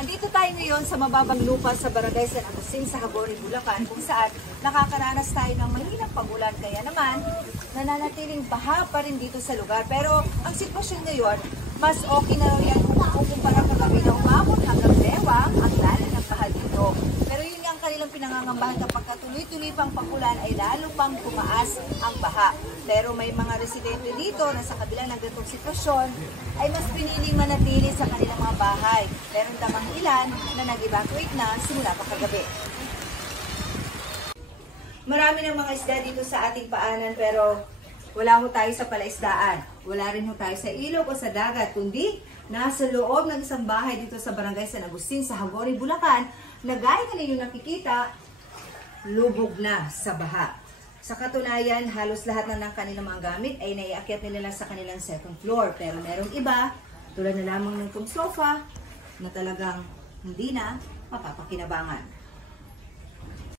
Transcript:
Nandito tayo ngayon sa mababang lupa sa Barangay San Agustin sa Hagonoy, Bulacan, kung saan nakakaranas tayo ng mahinang pagulan. Kaya naman, nananatiling baha pa rin dito sa lugar. Pero ang sitwasyon ngayon, mas okay na raw yan kung kumpara kagabi na umabot hanggang bewang ang lalim ng baha dito. Pero yun nga ang kanilang pinangangambahan, kapag tuloy-tuloy pang pagulan ay lalo pang tumaas ang baha. Pero may mga residente dito na sa kabila ng ganitong sitwasyon ay mas piniling manatili sa kanilang mga bahay. Meron tamang ilan na nag-evacuate na simula pa kagabi. Marami ng mga isda dito sa ating paanan, pero wala ho tayo sa palaisdaan. Wala rin ho tayo sa ilog o sa dagat, kundi nasa loob ng isang bahay dito sa Barangay San Agustin sa Hagonoy, Bulacan, na gaya na ninyo nakikita, lubog na sa baha. Sa katunayan, halos lahat na ng kanilang mga gamit ay naiakyat nila sa kanilang second floor. Pero merong iba, tulad na lamang ng itong sofa, na talagang hindi na mapapakinabangan.